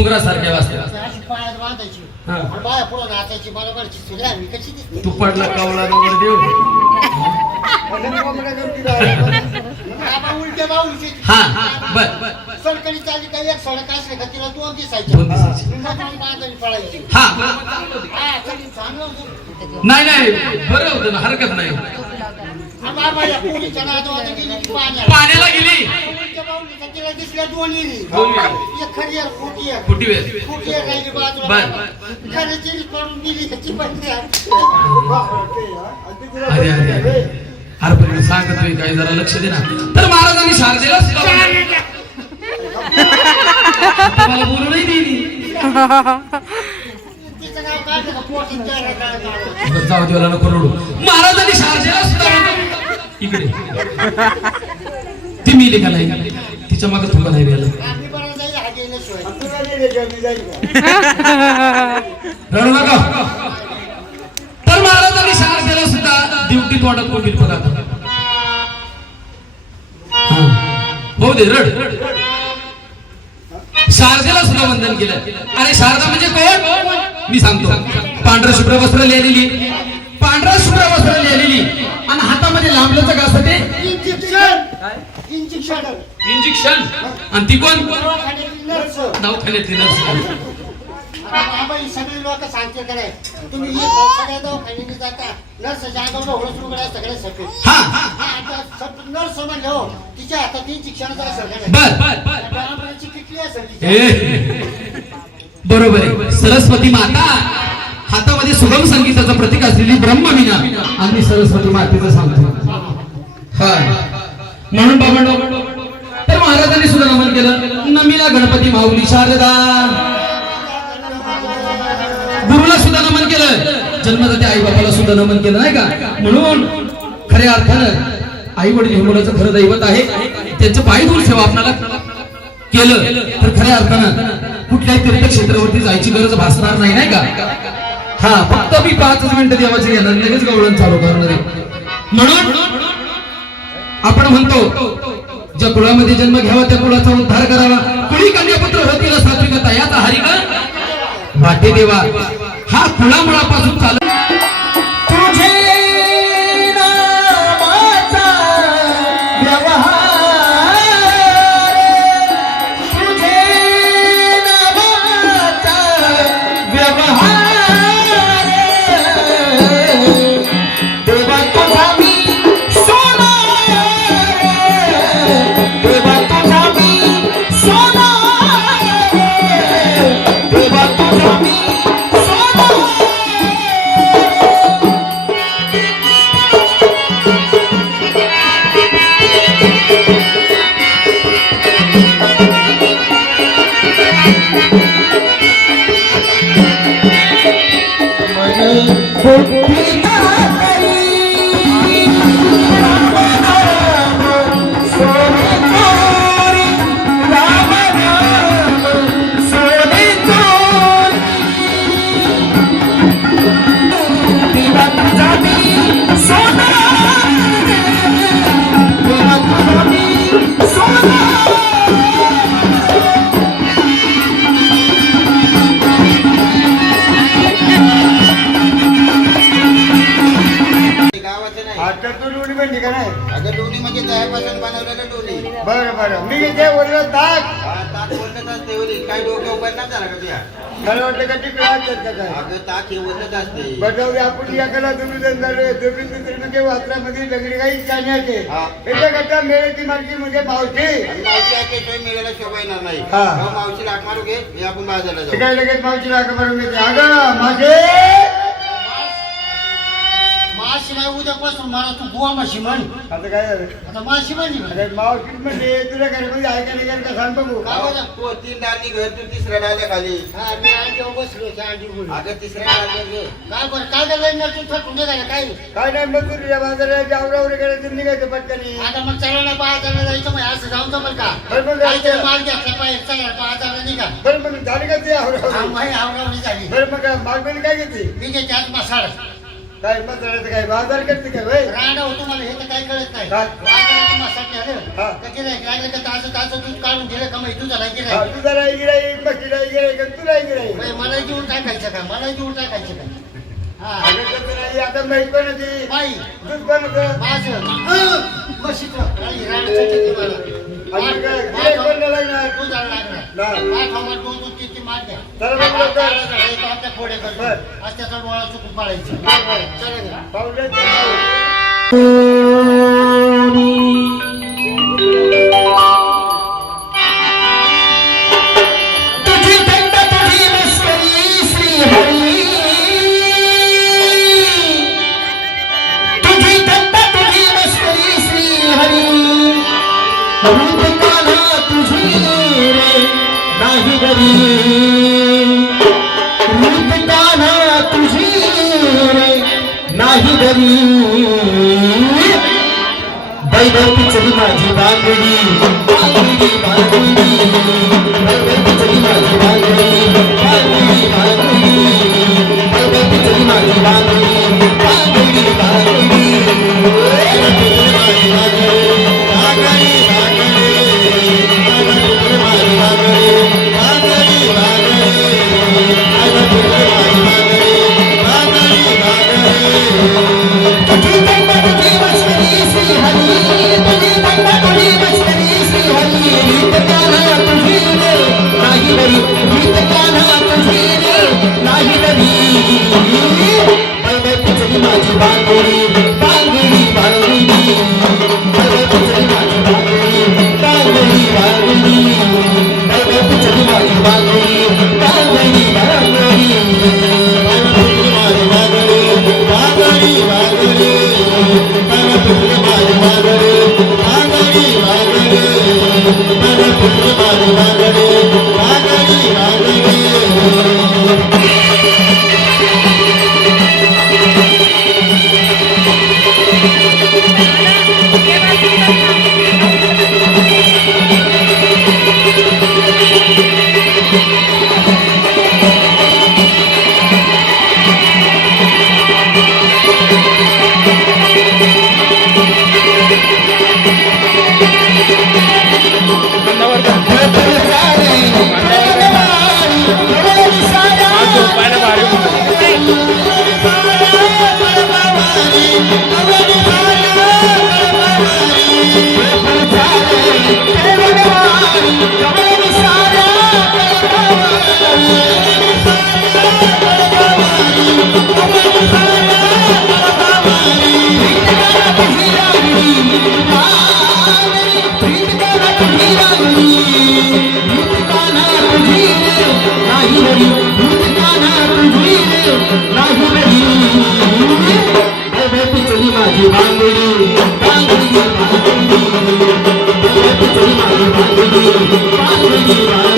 घुंगरासारख्या वाजतात. अशी पायात बांधायची हा. आणि बाया पुढं नाचायची बरोबरची सुद्धा मी कशी दिसते तू पडला कावला वगैरे देऊ. आपण उलट्या बाऊलीची हा बर सडकडी चालली काही एक सडक असले का तिला दोन दोन दिसायच्या दिसायचे. बांधायची पळायची हा हा कधी चांगलं होतं. नाही नाही बरं होतं ना, हरकत नाही. आम्हाला पोलीच्या नादात गेली ती पाण्याला पाण्याला गेली उलट्या बाऊलीच्या तिला दिसल्या दोन इरी दोन इरी. एक खरी एक खोटी आहे. कुठे वेळ खोटी आहे राहिली बाजूला बर. खऱ्याची पडून गेली ह्याची पण अरे अरे अरे अरे पण सांगतोय काय जरा लक्ष दे ना. तर महाराजांनी शारदेला मला बोलू नाही दिली. तिचं नाव काय का पोटीत चेहरा काय जाऊ देवाला नको रडू. महाराजांनी शारदेला सुद्धा इकडे ती मिली का नाही, तिच्या मागे थुका नाही गेला. आम्ही बरं जाईल हा गेल्याशिवाय रडू नका. तर महाराजांनी शारदेला सुद्धा ड्युटीत वाटत कोण बघा. हो दे रड. शारदेला सुद्धा वंदन केलं. अरे शारदा म्हणजे कोण मी सांगतो. पांढरा शुभ्र वस्त्र लिहिलेली, पांढरा शुभ्र वस्त्र लिहिलेली आणि हातामध्ये लांबल्याचं का असतं ते इंजेक्शन. आणि ती कोण दवाखान्यातली नर्स. सगळे लोक सांगते का नाही तुम्ही सगळ्या दवाखान्याने जाता नर्स जागवलं होळस वगैरे सगळे सगळे नर्स म्हणले हो तिच्या हातात इंजेक्शनच असेल किटली असेल. बरोबर आहे. सरस्वती माता हातामध्ये सुगम संगीताचं प्रतीक असलेली ब्रह्मवीणा आम्ही सरस्वती मातेचं सांगतो. हा म्हणून बाबा तर महाराजांनी सुद्धा नमन केलं. नमीला गणपती माऊली शारदा. गुरुला सुद्धा नमन केलं. जन्मदाते आई बाबाला सुद्धा नमन केलं नाही का. म्हणून खऱ्या अर्थानं आई वडील हे मुलाचं खरं दैवत आहे. त्यांचं पाय दूर सेवा आपल्याला केलं तर खऱ्या अर्थानं कुठल्याही तीर्थक्षेत्रावरती जायची गरज भासणार नाही नाही का. हा फक्त मी 5 मिनिटं देवाचे घेणार लगेच गवळण चालू करणार आहे. म्हणून आपण म्हणतो ज्या कुळामध्ये जन्म घ्यावा त्या कुळाचा उद्धार करावा. कुळी कन्यापुत्र होतील सात्विकता याचा हरिक वाटे देवा. हा कुळामुळापासून चालत अगं लोणी म्हणजे दह्यापासून बनवलेलं लोणी. बरं बरं मी इथे बोललो ताक ताक बोलतच असते ओली काय डोक्या उपर ना झाला का तुझ्या. मला वाटलं का तिकडे वाचत का काय. अगं ताक हे बोलतच असते. बजावले आपण याकडे तुम्ही झाले तुम्ही दुसरीमध्ये वाचल्यामध्ये लग्न काही जाण्याचे त्याच्याकरता मिळेल मार्गी म्हणजे मावशी मावशी आहे काही मिळायला शोभा येणार नाही. हा. मावशी लाट मारू घे हे आपण बाजारला जाऊ. काय लगेच मावशी लाग मारून घेते. अगं माझे माशी नाही उद्यापासून मला तू बुवा माशी म्हण. आता काय झालं आता माशी म्हणली अरे मावशी म्हणजे तुझ्या घरामध्ये ऐकायला गेलं का सांग बघू. तू 3 डाली घर तू 3ऱ्या डाल्या खाली. हा मी आंडी बसलो आंडी बोल. अगं 3ऱ्या डाल्या घे. काय बरं काय झालं ना तू थकून निघाला काय काय नाही मग तुझ्या बाजारात आवरावरी करायचं निघायचं पटकनी. आता मग चला ना बाजारला जायचं मग असं जाऊन जमल का. बरं मग काहीतरी जायचं. माल घेतला पाहिजे चला बाजारला निघा. बरं मग झाली का ते आवरावरी. आवरावली झाली. बरं मग मागणी काय घेते. मी घेते आज मसाला काय मसाल्याचं काय बाजार करते काय भाई राडा होतो मला हे तर काय कळत नाही काय? बाजारात मसाले आलं हा. का गिऱ्हाईक लागलं का ताजं दूध काढून दिलं का मग तुझा हा, गिऱ्हाईक तुझा राही गिराईक मशीला गिराईक तुला गिराईक बाई, मला जीवन टाकायचं का मला जीवन टाकायचं का हा अगं तसं नाही आता माहित पण होती बाई दूध पण होतं माझं म्हशीचं काही राडाचं किती मला आणि काय गिराईक पण नाही लागणार दुधाला लागणार नाही. माझ्या दोन तीन मार द्या चला मग लवकर. काळा झाला, एक आपल्या फोडे करतो बर. आज त्याचा डोळा चुकून पाडायचं चला घरी. पावलं तुझी थंड तुझी मस्करी श्री हरी तुझी थंड तुझी मस्करी श्री हरी रूप कान्हा तुझी रे नाही घरी रूप कान्हा तुझी रे नाही घरी बैभवती चली माझी बांगडी बांगडी बांगडी बैभवती चली माझी बांगडी बांगडी बांगडी बैभवती चली माझी बांगडी बांगडी बांगडी बैभवती चली माझी बांगडी बांगडी बांगडी बैभवती चली माझी बांगडी बांगडी बांगडी बैभवती चली माझी बांगडी बांगडी बांगडी तुझी थंड तुझी मस्करी श्री हरी तुझी थंड तुझी मस्करी श्री हरी रीत कान्हा तुझी रे नाही बरी रीत कान्हा तुझी रे नाही बरी बैभवती चली माझी बांगडी बांगडी बांगडी बैभवती चली माझी बांगडी बांगडी बांगडी बैभवती चली माझी बांगडी बांगडी बांगडी बैभवती चली माझी बांगडी बांगडी बांगडी बैभवती चली माझी बांगडी बांगडी बांगडी बैभवती चली माझी बांगडी बांगडी बांगडी माझी बांगडी बांगडी बांगडी बैभवती चली माझी बांगडी बांगडी बांगडी